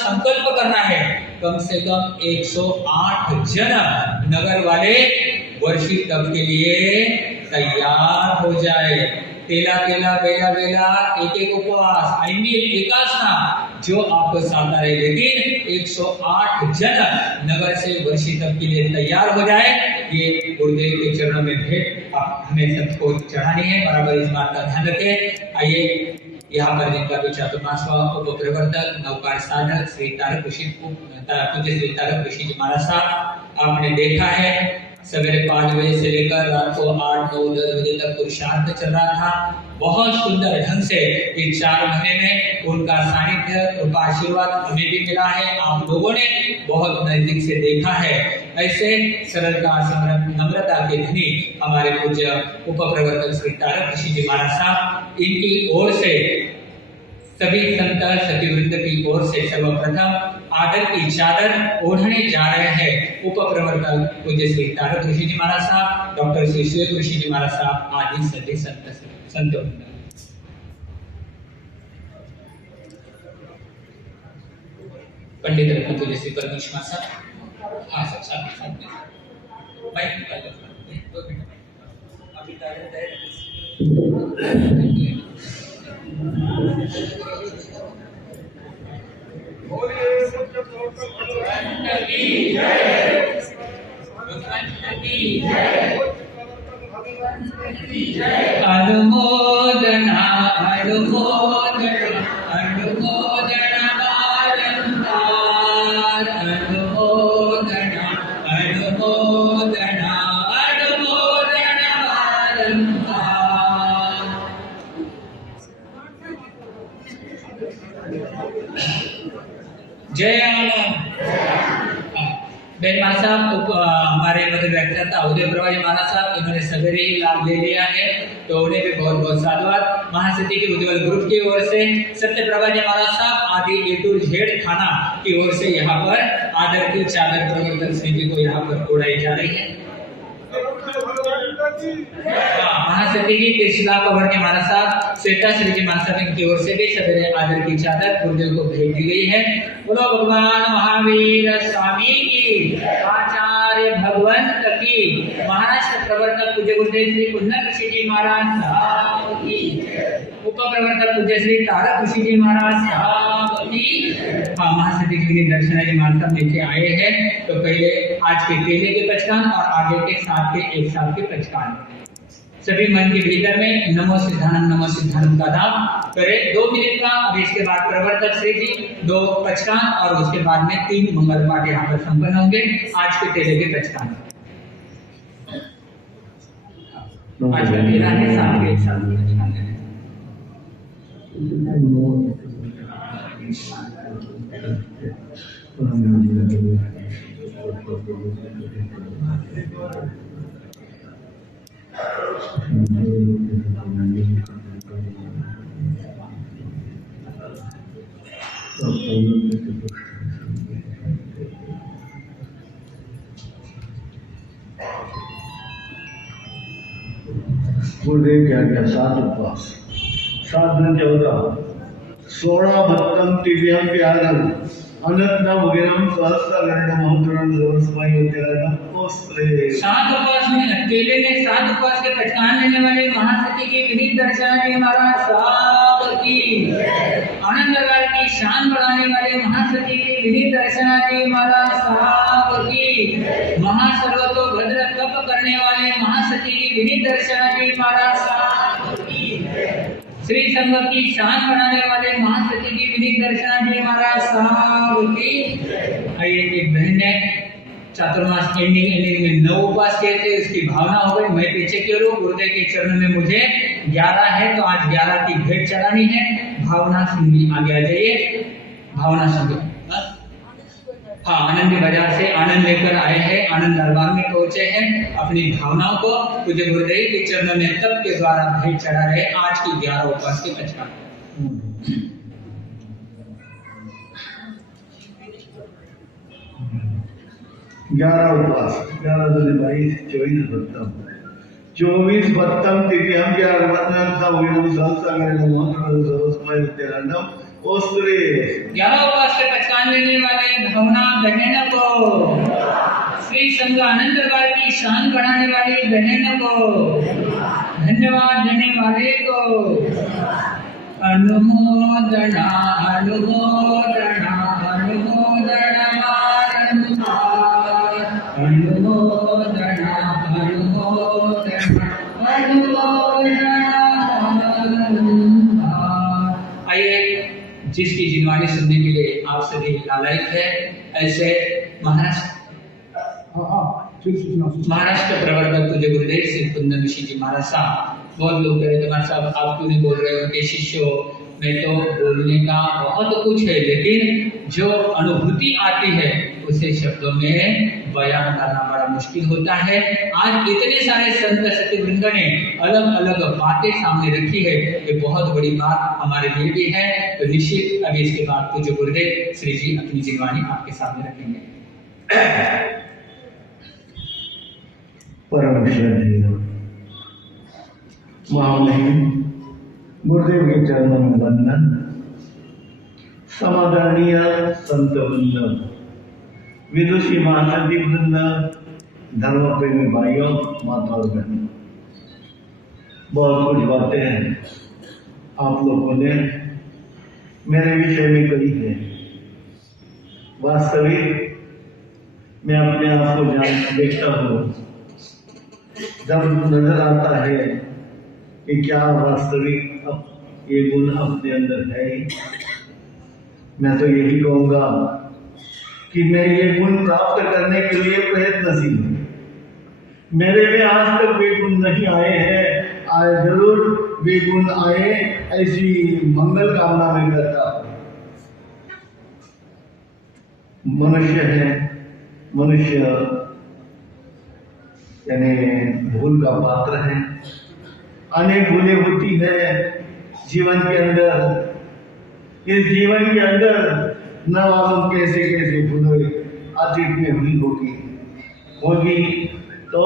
संकल्प करना है। कम से कम 108 जन नगर वाले वर्षी तप के लिए तैयार हो जाए। तेला तेला बेला बेला एक एक उपवास आई मीन एकासना जो आपको साधना रहे, लेकिन 108 जन नगर से वर्षी तप के लिए तैयार हो जाए। ये गुरुदेव के चरणों में भेंट हमें सबको चढ़ानी है, बराबर इस बात का ध्यान रखें। आइए यहाँ पर जिनका भी चतुर्मासवा उपप्रवर्तक नवकार साधक श्री तारक ऋषि पूज्य श्री तारक ऋषि जी महाराज साहब आपने देखा है सवेरे 5 बजे से लेकर रात को 8, 9, 10 बजे तक पुरुषार्थ चल रहा था। बहुत सुंदर ढंग से इस 4 महीने में उनका सानिध्य, उनका आशीर्वाद हमें भी मिला है, आप लोगों ने बहुत नजदीक से देखा है। ऐसे सरलता नम्रता के धनी हमारे पूज्य उपप्रवर्तक श्री तारक ऋषि जी महाराज साहब, इनकी ओर से सभी संत सतीवृंद की ओर से सर्वप्रथम आदर की चादर ओढ़ने जा रहे हैं उपप्रवर्तक पूज्य श्री तारक ऋषि जी महाराज साहब, डॉक्टर श्री सुयोग ऋषि जी महाराज साहब आदि सभी संत पंडित रत्न पूज्य श्री परमेश्वर साहब। हाँ सर साहब माइक निकाल दो अभी अनुमोदना अनुमोदना अनुमोदना बारंबार अनुमोदना अनुमोदना अनुमोदना बारंबार। जय बेन साहब हमारे मतलब व्याख्याता उदय प्रभा जी महाराज साहब, इन्होंने सवेरे ही लाभ ले लिया है तो उन्हें भी बहुत बहुत साधुवाद। महासती के उज्ज्वल ग्रुप की ओर से सत्य प्रभा जी महाराज साहब आदि ए टू जेड थाना की ओर से यहाँ पर आदर की चादर प्रवर्तक श्री जी को यहाँ पर उड़ाई जा रही है। महासती जी कृष्णा पवर्णी महाराज साहब, श्वेता श्री जी महाराज साहब की ओर से भी सवेरे आदर की चादर गुरुदेव को भेज दी गई है। बोलो भगवान महावीर स्वामी की, आचार्य भगवंत की, महाराष्ट्र प्रवर्तक पूज्य गुरुदेव श्री पुन्नर ऋषि जी महाराज साहब की, उपप्रवर्तक पूज्य श्री तारक ऋषि जी महाराज साहब की। हाँ महासती जी के दर्शनारी महाराज साहब नीचे आए हैं तो पहले आज के केले के पचकान और आगे के 7 के 1 साल के पचकान सभी मन के भीतर में नमो सिद्धानंद का नाम करें 2 मिनट का। और इसके बाद प्रवर्तक श्री जी 2 पचकान और उसके बाद में 3 मंगल पाठ यहाँ पर संपन्न होंगे आज के केले के पचकान। आज का केला है 7 के 1 साल के पचकान है। गुरुदेव क्या क्या 7 उपवास 7 दिन क्या होता 16 भक्तम दिव्यम प्यारम अनंतम गिरम सहस्त्रगणम महतरम सर्वस्मय उद्यानम ओस्त्रे। 7 उपवास में अकेले में 7 उपवास के पचकान लेने वाले महासती के विनीत दर्शनारी महाराज साहब की, आनंद नगर की शान बढ़ाने वाले महासती के विनीत दर्शनारी महाराज साहब की, महासर्वतो भद्र तप करने वाले महासती के विनीत दर्शनारी महाराज साहब की, श्री संघ की शान बढ़ाने वाले महासती की विनीत दर्शनारी महाराज साहब की। आइए एक बहन ने चातुर्मास एंडिंग में 9 उपवास किए थे, उसकी भावना हो गई मैं पीछे क्यों रहूं, गुरुदेव के चरण में मुझे 11 है तो आज 11 की भेंट चढ़ानी है। भावना सिंह भी आगे आ जाइए। भावना सिंह हाँ आनंद बाजार से आनंद लेकर आए हैं, आनंद दरबार में पहुंचे हैं। अपनी भावनाओं को पूज्य गुरुदेव के चरणों में तप के द्वारा भेंट चढ़ा रहे आज की 11 उपवास के पचकान। 11 उपवास 11 22 24 भक्तम 24 भक्तम दिव्यम 11 वंदनम सहस्त्रगणम महतरम सर्वस्मय उद्यानम ओस्त्रे 11 उपवास के पहचान लेने वाले भावना बहन को, श्री संघ आनंद दरबार की शान बढ़ाने वाली बहन को, धन्यवाद देने वाले को अनुमोदना अनुमोदना अनुमोदना अनुमोदना अनुमोदना अनुमोदना। आइए, जिसकी जिनवानी सुनने के लिए आप सभी लालायित है, ऐसे महाराष्ट्र प्रवर्तक पूज्य गुरुदेव श्री कुंदन ऋषि जी महाराज साहब, बहुत लोग कह रहे थे महाराज साहब आप क्यों नहीं बोल रहे, उनके शिष्यों में तो बोलने का बहुत कुछ है, लेकिन जो अनुभूति आती है उसे शब्दों में बयान करना बड़ा मुश्किल होता है। आज इतने सारे संत सत्यवृंद ने अलग अलग बातें सामने रखी है, ये बहुत बड़ी बात हमारे लिए भी है। तो निश्चित अभी इसके बाद पूज्य गुरुदेव श्री जी अपनी जिनवानी आपके सामने रखेंगे। परम श्रद्धेय महामहिम गुरुदेव के चरणों में वंदन। समादरणीय संत वृंद, विदुषी महानदी वृंद, धर्म प्रेमी भाइयों, माता और बहनों, बहुत कुछ बातें आप लोगों ने मेरे विषय में कही है। वास्तविक मैं अपने आप को देखता हूँ, जब नजर आता है कि क्या वास्तविक अब ये गुण अपने अंदर है, मैं तो यही कहूँगा कि मैं ये गुण प्राप्त करने के लिए प्रयत्नशील हूँ। मेरे में आज तक वे गुण नहीं आए हैं, आए जरूर वे गुण आए, ऐसी मंगल कामना में करता हूँ। मनुष्य है, मनुष्य यानी भूल का पात्र है, अनेक भूलें होती है जीवन के अंदर। इस जीवन के अंदर न मालूम कैसे कैसे भूलें अतीत में हुई होगी। तो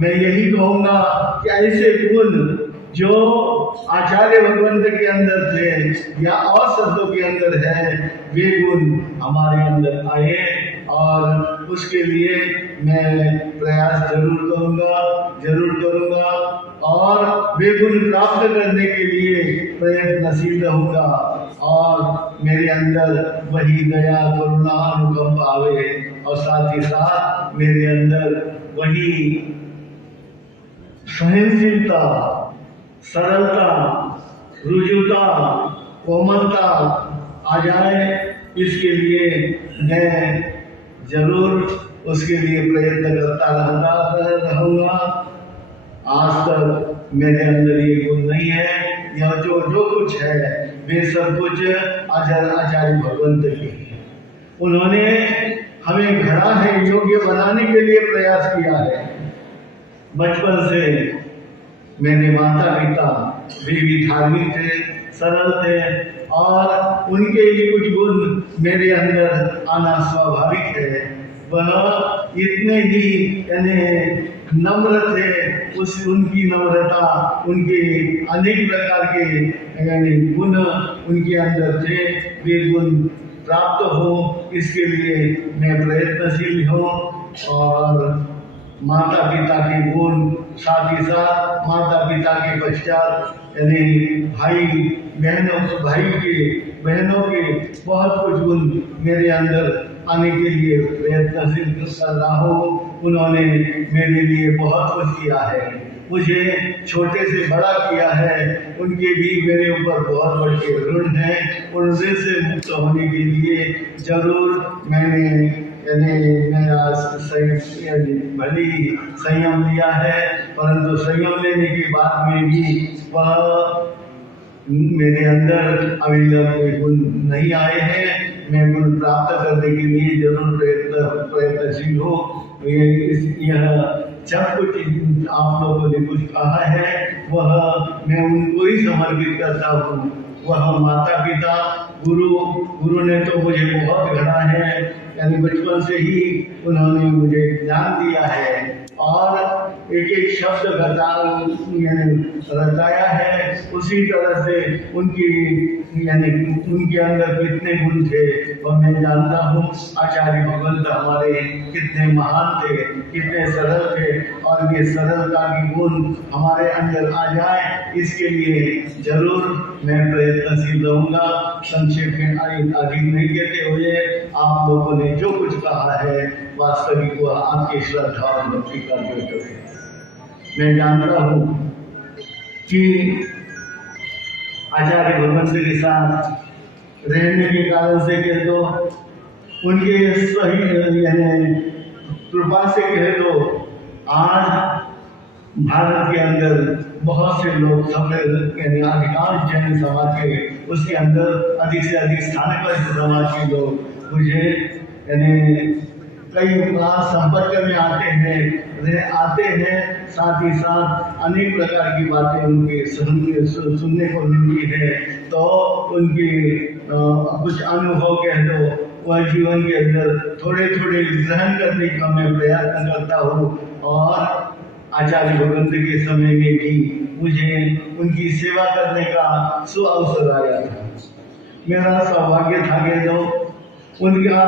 मैं यही कहूँगा कि ऐसे गुण जो आचार्य भगवंत के अंदर थे या और संतों के अंदर है, वे गुण हमारे अंदर आए, और उसके लिए मैं प्रयास जरूर करूँगा और वे गुण प्राप्त करने के लिए प्रयत्नशील रहूँगा, और मेरे अंदर वही दया करुणा अनुकंप आवे, और साथ ही साथ मेरे अंदर वही सहनशीलता, सरलता, रुजुता, कोमलता आ जाए। इसके लिए मैं जरूर उसके लिए प्रयत्न करता रहूँगा। आज तक मेरे अंदर ये गुण नहीं है, यह जो कुछ है वे सब कुछ आचार्य भगवंत के हैं। उन्होंने हमें घड़ा है योग्य बनाने के लिए प्रयास किया है। बचपन से मेरे माता पिता वे भी धार्मिक थे, सरल थे, और उनके ये कुछ गुण मेरे अंदर आना स्वाभाविक है। वह इतने ही यानी नम्र थे, उनकी नम्रता, उनके अनेक प्रकार के यानी गुण उनके अंदर थे। वे गुण प्राप्त हो, इसके लिए मैं प्रयत्नशील हूँ, और माता पिता के गुण, साथ ही साथ माता पिता के पश्चात यानी भाई बहनों के बहुत कुछ गुण मेरे अंदर आने के लिए प्रयत्नशील कर रहा हूँ। उन्होंने मेरे लिए बहुत कुछ किया है, मुझे छोटे से बड़ा किया है, उनके भी मेरे ऊपर बहुत बड़े ऋण हैं। उनसे से मुक्त होने के लिए जरूर मैंने भले ही संयम लिया है, परंतु संयम लेने के बाद में भी वह मेरे अंदर अभी तक गुण नहीं आए हैं। मैं गुण प्राप्त करने के लिए जरूर प्रयत्नशील हूँ। यह जब कुछ आप लोगों ने कुछ कहा है वह मैं उनको ही समर्पित करता हूँ। वह माता पिता गुरु ने तो मुझे बहुत गढ़ा है, यानी बचपन से ही उन्होंने मुझे ज्ञान दिया है और एक एक शब्द रचाया है, उसी तरह से उनकी यानी उनके अंदर कितने गुण थे और मैं जानता हूँ आचार्य भगवंत हमारे कितने महान थे, कितने सरल थे, और ये सरलता की गुण हमारे अंदर आ जाए इसके लिए जरूर मैं प्रयत्नशील रहूँगा। संक्षेप में अधिक नहीं कहते हुए आप लोगों ने जो कुछ कहा है वास्तविक वह आपकी श्रद्धा और भक्ति का द्योतक है। मैं जानता हूँ कि आचार्य भगवंत के साथ रहने के कारण से कह दो, उनके सही यानी कृपा से कह दो, आज भारत के अंदर बहुत से लोग यानी अधिकांश जैन समाज के उसके अंदर अधिक से अधिक स्थान पर समाज के लोग मुझे यानी कई बार संपर्क में आते हैं, साथ ही साथ अनेक प्रकार की बातें उनके सुनने को मिलती है। तो उनके कुछ अनुभव कह दो, वह जीवन के अंदर थोड़े थोड़े ग्रहण करने का मैं प्रयत्न करता हूँ। और आचार्य भगवंत के समय में भी मुझे उनकी सेवा करने का सुअवसर आया था। मेरा सौभाग्य था कि जो उनका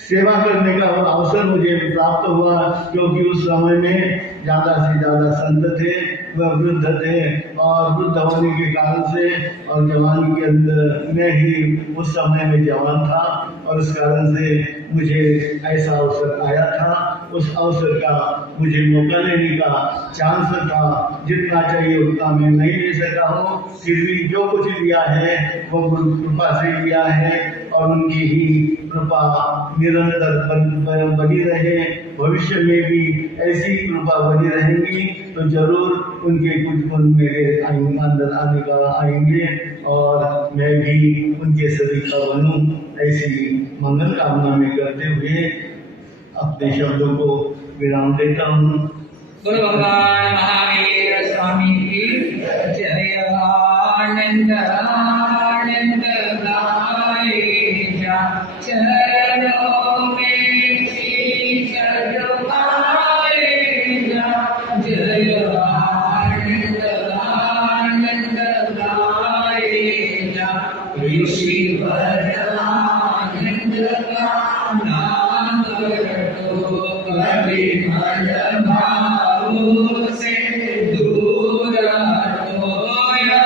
सेवा करने का अवसर मुझे प्राप्त हुआ, क्योंकि उस समय में ज़्यादा से ज़्यादा संत थे, वह वृद्ध थे, और वृद्ध होने के कारण से और जवानी के अंदर मैं ही उस समय में जवान था, और उस कारण से मुझे ऐसा अवसर आया था। उस अवसर का मुझे मौका लेने का चांस था, जितना चाहिए उतना मैं नहीं ले सका हूँ, फिर भी जो कुछ लिया है वो गुरु कृपा से लिया है, और उनकी ही कृपा निरंतर बनी रहे, भविष्य में भी ऐसी कृपा बनी रहेगी तो जरूर उनके कुछ गुण मेरे अंदर आने का आएंगे, और मैं भी उनके सभी का बनूं, ऐसी मंगल कामना में करते हुए अपने शब्दों को विराम देता हूँ। बोलो भगवान महावीर स्वामी की जय। आनंद आनंद गाए जा चरणों में शीश झुकाए जा। जय आनंद आनंद गाए जा। ऋषि वर आनंद का नाम करो, कभी मन भाव से दूर हो या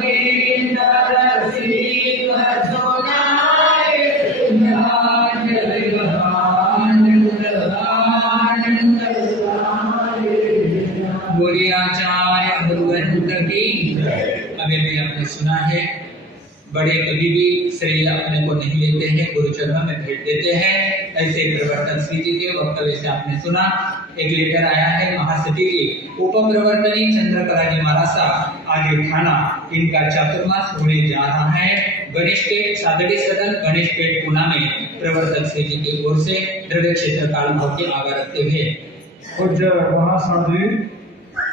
बिन रसिक सुनाए जा। जय आनंद आनंद गाए जा। बोलिए आचार्य भगवंत की। अभी भी आपने सुना है, बड़े कभी भी श्रेय अपने को नहीं लेते हैं, गुरु चरणों में भेंट देते हैं। ऐसे प्रवर्तन श्री जी के वक्तव्य से आपने सुना। एक लेटर आया है महासती जी उपप्रवर्तनी चंद्रकला जी महाराज साहब आगे थाना, इनका चातुर्मास होने जा रहा है गणेश पेट सादड़ी सदन गणेश पेट पुणे में प्रवर्तक श्री जी की ओर से द्रव्य क्षेत्र काल भाव के आगे रखते हुए पूज्य महासाध्वी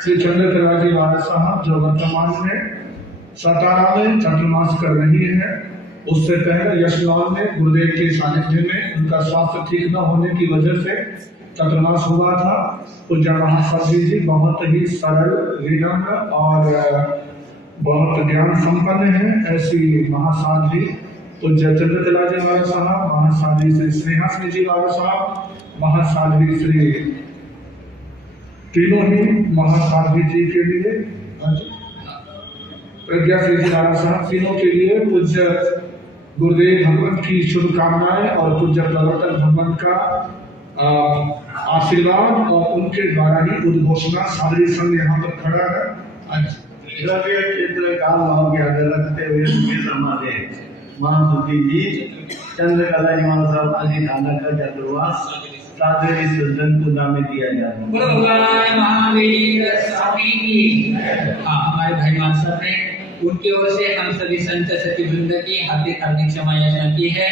श्री चंद्रकला जी महाराज साहब जो वर्तमान में सातारा में चातुर्मास कर रही है, उससे पहले यशलाल में गुरुदेव के सानिध्य में उनका स्वास्थ्य ठीक न होने की वजह से चातुर्मास हुआ था। पूज्य महासाध्वी जी बहुत ही सरल, विनम्र और बहुत ज्ञान संपन्न है। ऐसी महासाध्वी पूज्य चंद्रकला जी महाराज साहब, महासाध्वी श्री स्नेहासिनी जी महाराज साहब, महासाध्वी श्री तीनों ही महासाध्वी जी के लिए, प्रज्ञा श्री जी महाराज साहब, तीनों के लिए पूज्य गुरुदेव भगवंत की शुभकामनाएं और पूज्य प्रवर्तक भगवंत का आशीर्वाद और उनके द्वारा ही उद्घोषणा सादरी संघ यहाँ पर खड़ा है। द्रव्य क्षेत्र काल भाव के आगे रखते हुए उनके समाधि महासती जी चंद्रकला जी महाराज साहब आदि थाना का चातुर्मास सादरी सदन पुणे में दिया जा रहा है। बोलो भगवान महावीर स्वामी की। हमारे भाई मान साहब ने उनकी ओर से हम सभी संत सती वृंद की हार्दिक हार्दिक क्षमा याचना की है।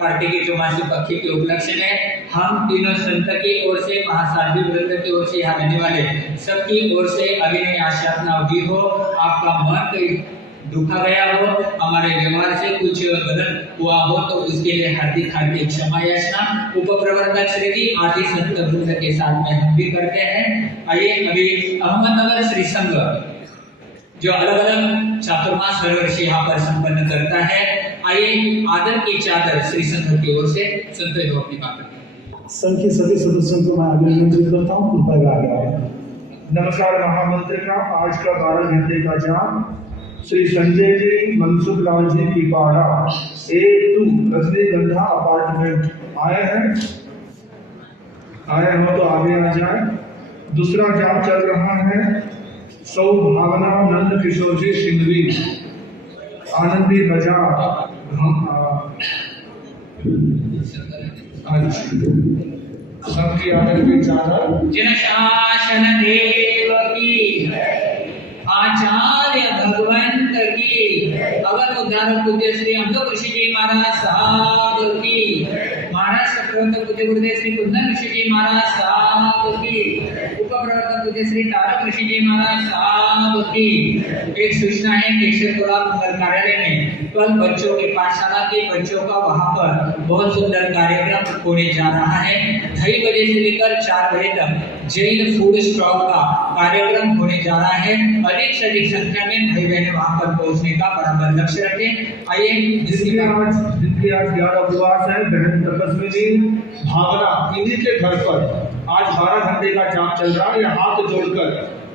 कार्तिक चौमासी पक्षी के उपलक्ष्य में हम तीनों संत की ओर से, महासाध्वी वृंद की ओर से, यहाँ रहने वाले सबकी ओर से अभिनय आशापना अवधि हो। आपका मन दुखा गया हो, हमारे व्यवहार से कुछ गलत हुआ हो तो उसके लिए हार्दिक हार्दिक क्षमा याचना उपप्रवर्तक श्री जी आदि संत वृंद के साथ में हम भी करते हैं। आइए अभी अहमदनगर श्री संघ जो अलग अलग चातुर्मास हर वर्ष यहाँ पर संपन्न करता है। आइए आदर की चादर श्री संघ की ओर से सुनते हुए अपनी बात करें। संघ के सभी सदस्यों को मैं आगे निमंत्रित करता हूँ, कृपया आगे आए। नमस्कार महामंत्र का आज का 12 घंटे का जाप श्री संजय जी मनसुख लाल जी की पाड़ा A2 रजनीगंधा अपार्टमेंट आए हो तो आगे आ जाए। दूसरा जाप चल रहा है सौभावना नंद किशोर जी सिंघवी आनंदी बाजार सबकी आदर की चादर जिन शासन देव की आचार्य भगवंत की अगर उद्धारक पूज्य श्री अमृत ऋषि जी महाराज साहब की महाराष्ट्र प्रवर्तक पूज्य गुरुदेव श्री कुंदन ऋषि जी महाराज साहब की उप प्रवर्तक पूज्य श्री तारक ऋषि जी महाराज साहब की एक सूचना है केशरपुरा मंगल कार्यालय में कल बच्चों की पाठशाला के बच्चों का वहां पर बहुत सुंदर कार्यक्रम होने जा रहा है। 2:30 बजे से लेकर 4 बजे तक जैन फूड स्टॉल का कार्यक्रम होने जा रहा है। अधिक से अधिक संख्या में भाई बहन वहां पर पहुंचने का बराबर लक्ष्य रखें। आइए जिनके आज 11 उपवास है बहन तपस्विनी भावना इन्हीं के घर पर आज 12 घंटे का जाप चल रहा है। हाथ जोड़कर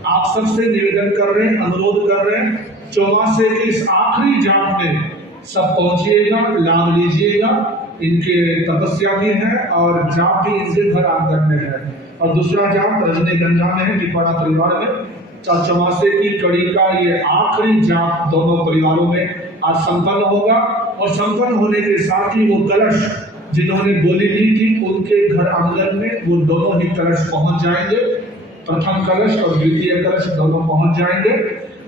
आप सबसे निवेदन कर रहे हैं, अनुरोध कर रहे हैं, चौमासे के इस आखिरी जाप में सब पहुंचिएगा, लाभ लीजिएगा। इनके तपस्या भी है और जाप भी इनके घर आंगन में है। और दूसरा जाप रजनीगंधा में है पिपड़ा परिवार में। चौमासे की कड़ी का ये आखिरी जाप दोनों परिवारों में आज संपन्न होगा और संपन्न होने के साथ ही वो कलश जिन्होंने बोली दी थी उनके घर आंगन में वो दोनों ही कलश पहुंच जाएंगे। प्रथम कलश और द्वितीय कलश दोनों पहुंच जाएंगे।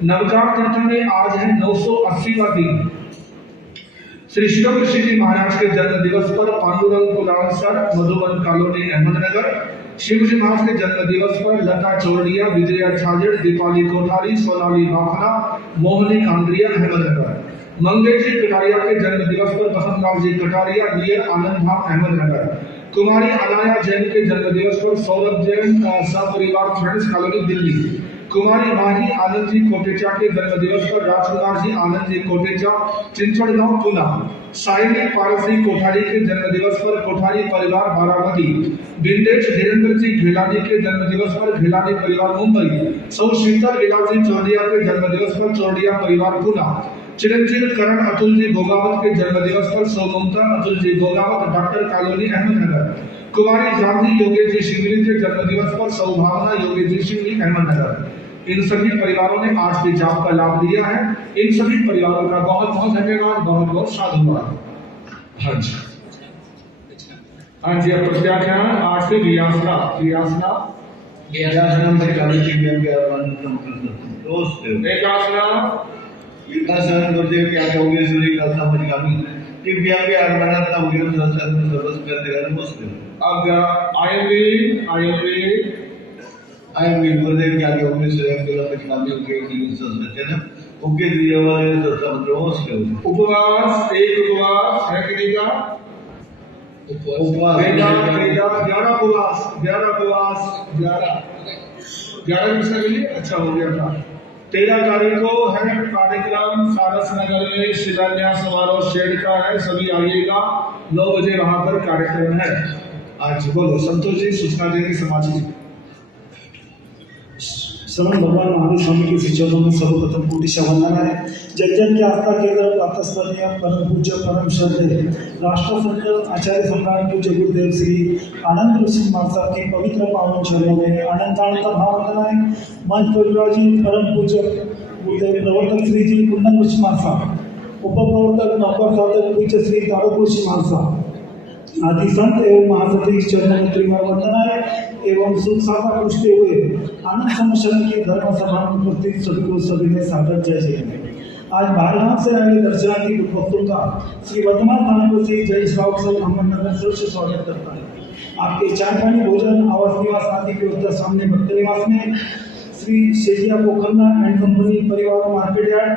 नवकार तीर्थ में आज है 980वां दिन। श्री शिव ऋषि जी महाराज के जन्म दिवस पर पांडुरंग कुलाल सर मधुबन कॉलोनी अहमदनगर, शिव जी महाराज के जन्म दिवस पर लता चौड़िया, विजया छाजड़, दीपाली कोठारी, सोनाली बाखला, मोहनी कांद्रिया अहमदनगर, मंगेश जी कटारिया के जन्म दिवस पर बसंतलाल जी कटारिया नियर आनंद धाम अहमदनगर, कुमारी अनाया जैन के जन्म दिवस पर सौरभ जैन सपरिवार फ्रेंड्स कॉलोनी दिल्ली, कुमारी माही आनंद जी कोटेचा के जन्म दिवस पर राजकुमार जी आनंद जी कोटेचा चिंचड़गांव पुना, साइनी पारसी कोठारी के जन्म दिवस पर कोठारी परिवार बारामती, बिंदेश धीरेन्द्र जी घेलानी के जन्म दिवस पर घेलानी परिवार मुंबई, सौ शीतल इलाजी चौड़िया के जन्म दिवस पर चौड़िया परिवार पुना, चिरंजीव करण अतुल जी भोगावत के जन्म दिवस पर सौममता अतुल जी भोगावत डॉक्टर कॉलोनी अहमदनगर, कुमारी गांधी योगेश जी सिंघवी के जन्म दिवस पर सौभावना योगेश जी सिंघवी अहमदनगर। इन सभी परिवारों ने आज के जाप का लाभ लिया है। इन सभी परिवारों का बहुत बहुत धन्यवाद, बहुत बहुत साधुवाद। हाँ जी, हाँ जी। अब प्रत्याख्यान आज से रियासना से काली की बेन के दोस्त विकासन गुरुदेव के आगे होगी सूर्य का समझगामी दिव्या के आगमनात वगैरह संसार में सर्वस करते रहने मुस्लिम। अब आएंगे गुरुदेव के आगे होगी सूर्य के समझगामी होगी की संस्कृति ना उनके दिए वाले समुद्र मुस्लिम। उपवास एक उपवास है किसी का उपवास 11 किसका के लिए अच्छा हो गया था। 13 तारीख को है कार्यक्रम सारस नगर में शिलान्यास समारोह शेड का है, सभी आइएगा। 9 बजे वहां पर कार्यक्रम है। आज बोलो संतोष जी सूचना देंगे समाज। शरण भगवान महावीर स्वामी के विचारों में सर्वप्रथम कोटि वंदना है। जन जन की आस्था केंद्र प्रातस्मरणीय परम पूज्य परम श्रद्धेय राष्ट्र संत आचार्य सम्राट पूज्य गुरुदेव श्री आनंद ऋषि महाराज के पवित्र पावन चरणों में अनंतानंद भावनाएं। मंच पर विराजित परम पूज्य गुरुदेव प्रवर्तक श्री जी कुंदन ऋषि महाराज, उप प्रवर्तक नौकर साधक पूज्य श्री तारक ऋषि महाराज आदि संत एवं महासती चरण में त्रिवार वंदनाएं एवं सुख साफा पूछते हुए आनंद सम्मेलन की धर्म सभा में उपस्थित सभी को सभी ने सादर जय जय। आज बाहर से आए दर्शनार्थी भक्तों का श्री वर्तमान थाना से जय श्रावक से अहमदनगर से स्वागत करता है। आपके चाय पानी भोजन आवास निवास आदि की व्यवस्था सामने भक्त निवास में श्री शेजिया पोखन्ना एंड कंपनी परिवार मार्केट यार्ड,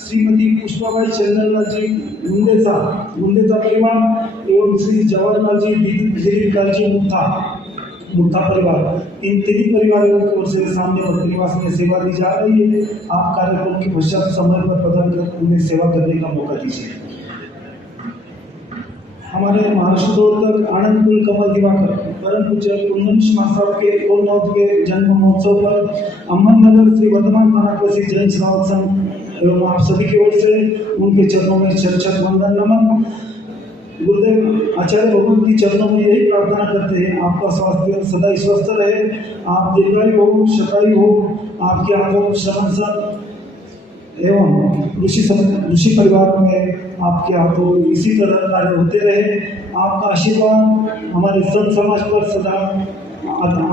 श्रीमती पुष्पाबाई चंद्रलाल जी गुंदेसा परिवार एवं श्री जवाहरलाल जी दिलीप लाल जी मुक्ता मुद्दा परिवार, इन तीन परिवारों की ओर से सामने भक्ति निवास में सेवा दी जा रही है। आप कार्यक्रम के पश्चात समय पर पधार कर उन्हें सेवा करने का मौका दीजिए। हमारे महाराष्ट्र तक आनंदपुर कमल दिवाकर परम पूज्य कुंदन साहब के 9वें जन्म महोत्सव पर अहमदनगर श्री वर्तमान थानावासी जैन श्रावक संघ एवं आप सभी की ओर से उनके चरणों में शत वंदन नमन। गुरुदेव आचार्य भगवान की चरणों में यही प्रार्थना करते हैं, आपका स्वास्थ्य सदा स्वस्थ रहे, आप दीर्घायु हो, शतायु हो, आपके आगम श्रवण एवं ऋषि परिवार में आपके हाथों इसी तरह कार्य होते रहे। आपका आशीर्वाद हमारे संत समाज पर सदा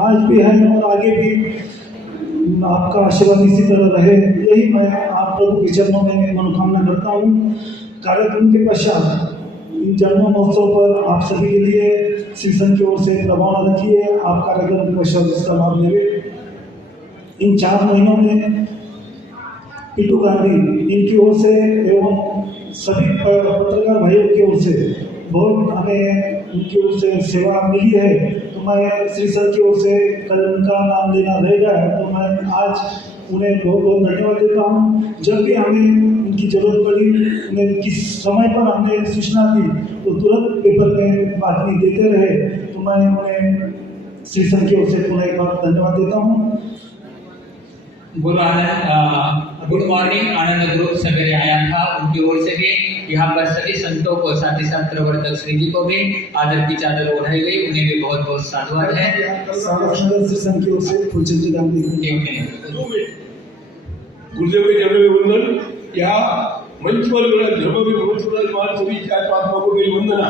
आज भी है और आगे भी आपका आशीर्वाद इसी तरह रहे, यही मैं आप प्रभु के चरणों में मनोकामना करता हूँ। कार्यक्रम के पश्चात जन्म महोत्सव पर आप सभी के लिए श्री संघ की ओर से प्रभाव रखिए। आप कार्यक्रम के पश्चात इसका लाभ लेंगे। इन 4 महीनों में पीटू गांधी इनकी ओर से एवं सभी पत्रकार भाइयों की ओर से बहुत हमें उनकी ओर से सेवा मिली है, तो मैं श्री सर की ओर से कल उनका नाम लेना रहेगा, तो मैं आज उन्हें बहुत बहुत धन्यवाद देता हूँ। जब भी हमें उनकी जरूरत पड़ी, उन्हें किस समय पर हमने सूचना दी तो तुरंत पेपर में बातमी देते रहे, तो मैं उन्हें श्री सर की ओर से पुनः एक बार धन्यवाद देता हूँ। गुड मॉर्निंग आनंद ग्रुप सवेरे आया था, उनकी ओर से भी यहाँ पर सभी संतों को, साथ ही साथ प्रवर्तक श्री जी को भी आदर की चादर ओढ़ाई गई, उन्हें भी बहुत बहुत साधुवाद है। गुरुदेव के चरणों में वंदन। क्या मंच पर धर्म में बहुत सभी 4-5 लोगों को मेरी वंदना।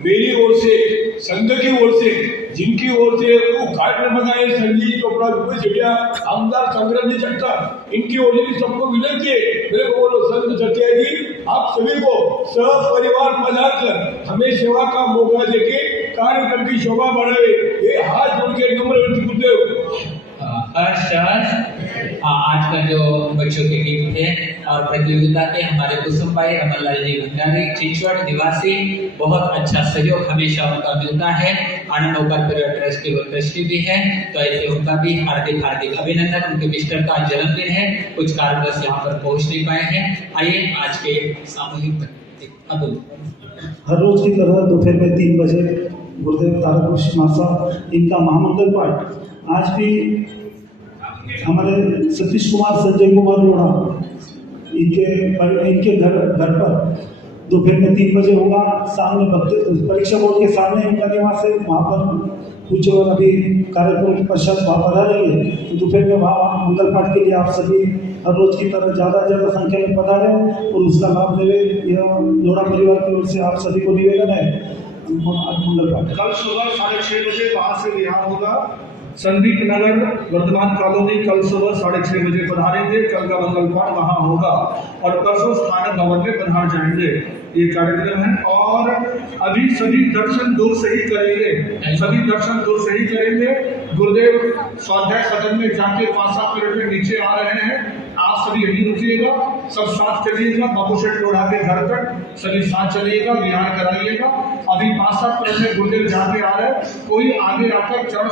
मेरी ओर से, संघ की ओर से, जिनकी ओर से वो कार्यक्रम बनाए, संजीव चोपड़ा, भूपेश चटिया, आमदार संग्राम जी चट्टा, इनकी ओर से सबको विनती है, मेरे को बोलो संत चटिया जी, आप सभी को सहपरिवार पधार कर हमें सेवा का मौका देके कार्यक्रम की शोभा बढ़ाए, ये हाथ जोड़ के नम्र विनती गुरुदेव। आज का जो बच्चों के गीत थे और प्रतियोगिता के हमारे कुसुम भाई रमनलाल जी भंडारी चिंचवड़ निवासी, बहुत अच्छा सहयोग हमेशा उनका मिलता है। आनंद ओकर परिवार ट्रस्ट के वो ट्रस्टी भी है, तो ऐसे उनका भी हार्दिक हार्दिक अभिनंदन। उनके मिस्टर का जन्मदिन है, कुछ कारणवश यहाँ पर पहुँच नहीं पाए हैं। आइए आज के सामूहिक हर रोज की तरह दोपहर में 3 बजे गुरुदेव तारककृष्ण साहब इनका महामंगल पाठ आज भी हमारे सतीश कुमार संजय कुमार लोढ़ा इनके घर पर दोपहर में 3 बजे होगा। सामने परीक्षा बोर्ड के सामने इनका निवास है, वहाँ पर कुछ और अभी कार्यक्रम के पश्चात वहाँ पर आ रहेंगे, तो दोपहर में वहाँ मंगल पाठ के लिए आप सभी हर रोज की तरह ज़्यादा संख्या में पधारें और उसका लाभ लेवे। यह लोढ़ा परिवार की ओर से आप सभी को निवेदन है। मंगल पाठ कल सुबह 6:30 बजे वहाँ से विहार होगा। संदीप नगर वर्तमान कॉलोनी कल सुबह 6:30 बजे पधारेंगे। कल का मंगल पाठ वहाँ होगा और परसों स्थानक भवन में पधार जाएंगे। ये कार्यक्रम है और अभी सभी दर्शन दूर से ही करेंगे, सभी दर्शन दूर से ही करेंगे। गुरुदेव स्वाध्याय सदन में जाके 5-7 मिनट में नीचे आ रहे हैं, आप सभी यहीं रुकिएगा, सब साथ चलिएगा, बाबू शेठ लोढ़ा के घर तक सभी साथ चलिएगा, विहार कराइएगा। अभी 5-7 मिनट में गुरुदेव जाके आ रहे हैं, कोई आगे आकर चरण